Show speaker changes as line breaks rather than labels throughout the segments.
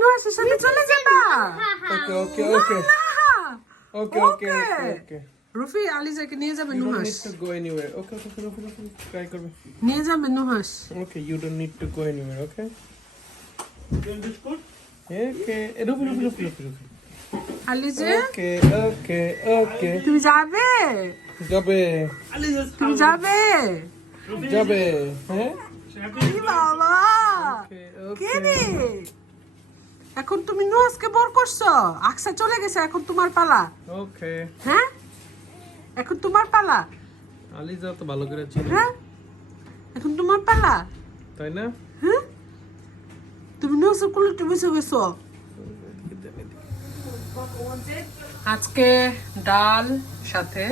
নুহাসের সাথে চলে যাবা
ওকে ওকে ওকে
না
ওকে ওকে ওকে ওকে
রুফি আলিজাকে নিয়ে যাবে
You don't
Nuhash
need to go anywhere. Okay, okay, okay, okay, okay. Try করবে।
নিয়ে যাবে Nuhash
Okay, you don't need to go anywhere, okay? Okay, eh, রুফি, Rufi, Rufi, Rufi, Rufi.
আলিজে
Okay, okay, okay.
তুমি যাবে
যাবে,
তুমি যাবে
যাবে, হ্যাঁ?
কি বাবা
Okay,
কে
okay.
রে এখন তুমি নুহাসকে বর করছ? আকসা চলে গেছে এখন তোমার পালা।
ওকে।
হ্যাঁ? এখন তোমার পালা।
আলিজা তো ভালো করে চিনি,
হ্যাঁ? এখন তোমার পালা।
তাই না?
হ্যাঁ? তুমি নুহাসের কোলে বসে গেছো। আজকে ডাল সাথে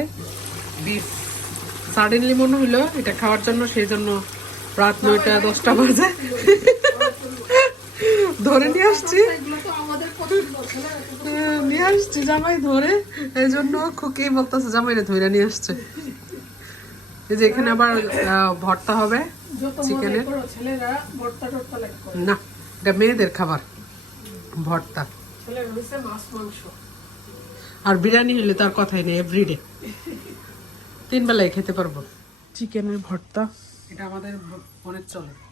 বিফ। সাডেনলি মনে হলো এটা খাওয়ার জন্য সেই জন্য রাত নয়টা দশটা বাজে। ধরে নিয়ে আসছি। হ্যাঁ, নিয়ে আসছি জামাই ধরে। এই জন্য খুকি বলতেছে জামাইরে ধরে নিয়ে আসছে। এই যে এখানে আবার ভর্তা হবে চিকেনের।
ছেলেরা ভর্তা টর্তা লাগে করে।
না এটা মেয়েদের খাবার ভর্তা। আর বিরিয়ানি হলে তার কথাই নেই এভরিডে তিন বেলায় খেতে পারব।
চিকেনের ভর্তা।
এটা আমাদের ব- চলে।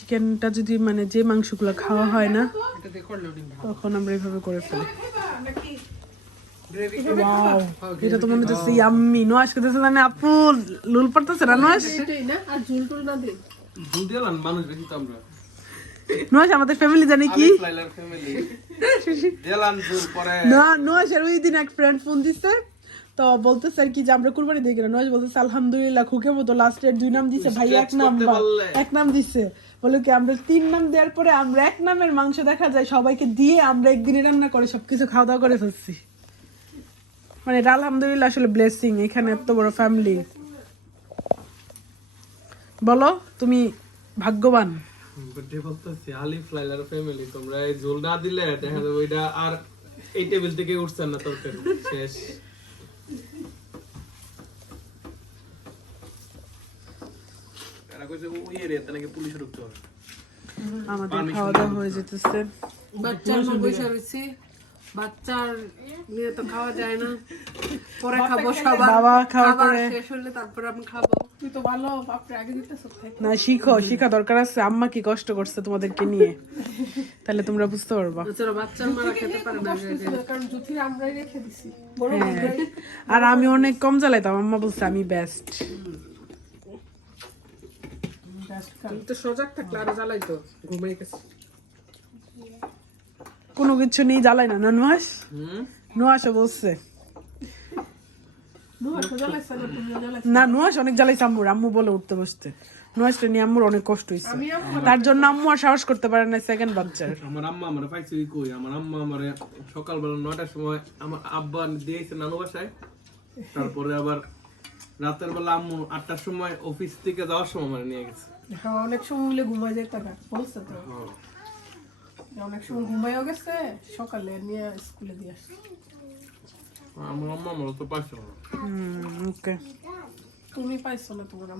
চিকেনটা যদি মানে যে মাংসগুলো খাওয়া হয় না
দিয়ে
তখন আমরা এইভাবে করে ফেলি। এটা তো মনে হচ্ছে ইয়াম্মি নোয়াস করতেছে মানে আপু লুল পড়তেছে না নোয়াস?
দুধ দিলাম, মানুষ বেশি তো আমরা।
নোয়াস আমাদের ফ্যামিলি জানি কি?
আলিফ লাইলার family। দিলাম দুধ, পরে।
না নোয়াসের ওই দিন এক ফ্রেন্ড ফোন দিছে তো বলতেছে আর কি যে আমরা কুরবানি দেখি না নোয়াস বলতেছে আলহামদুলিল্লাহ খুকে মতো লাস্টের দুই নাম দিছে ভাই এক নাম। এক নাম দিছে। বলে কি আমরা তিন নাম দেওয়ার পরে আমরা এক নামের মাংস দেখা যায় সবাইকে দিয়ে আমরা একদিনে রান্না করে সবকিছু খাওয়া দাওয়া করে ফেলছি। মানে এটা আলহামদুলিল্লাহ আসলে ব্লেসিং এখানে এত বড় ফ্যামিলি বলো তুমি ভাগ্যবান?
আলিফ লাইলার family, তোমরা এই ঝোল না দিলে দেখা যাবে ওইটা আর এই টেবিল থেকে উঠছেন না তরকারি শেষ। কইছে ওই এরিয়াতে নাকি পুলিশ ঢুকতে হবে।
আমাদের খাওয়া দাওয়া হয়ে যেতেছে।
বাচ্চার মা বসে রয়েছি। বাচ্চার নিয়ে তো খাওয়া যায় না। পরে খাব সবার।
বাবা খাওয়ার
খাবার
পরে-
শেষ হলে তারপরে আমি খাব।
তুই তো ভালো বাপরে আগে দিতেছ না শিখো শিখা দরকার আছে। আম্মা কি কষ্ট করছে তোমাদেরকে নিয়ে? তাহলে তোমরা বুঝতে পারবা।
বাচ্চারা বাচ্চার মারা খেতে পারে না
হ্যাঁ। আর আমি অনেক কম জ্বালাইতাম। আম্মা বলছে আমি বেস্ট
তুমি তো সজাগ থাকলে আরও জ্বালাই তো ঘুমাই গেছে।
কোনো কিছু নেই জ্বালাই না না নুয়াস?
হুম?
নুয়াসও বলছে। না নুয়াস অনেক জ্বালাইছে আম্মুর আম্মু বলে উঠতে বসতে নুয়াসটা নিয়ে আম্মুর অনেক কষ্ট হয়েছে তার জন্য আম্মু আর সাহস করতে পারে না সেকেন্ড বাচ্চার।
আমার আম্মা আমার পাইছে কই? আমার আম্মা আমার সকালবেলা নয়টার সময় আমার আব্বা দিয়েছে নানু বাসায়। তারপরে আবার রাতের বেলা আম্মু আটটার সময় অফিস থেকে যাওয়ার সময় মানে নিয়ে গেছে।
হ্যাঁ অনেক সময় হলে ঘুমাই যায় তারা বলছে তো। অনেক সময় ঘুমাইও গেছে সকালে নিয়ে স্কুলে দিয়ে আসছে।
আমার আম্মা আমার তো পাইছো না।
ওকে।
তুমি পাইছো না তোমার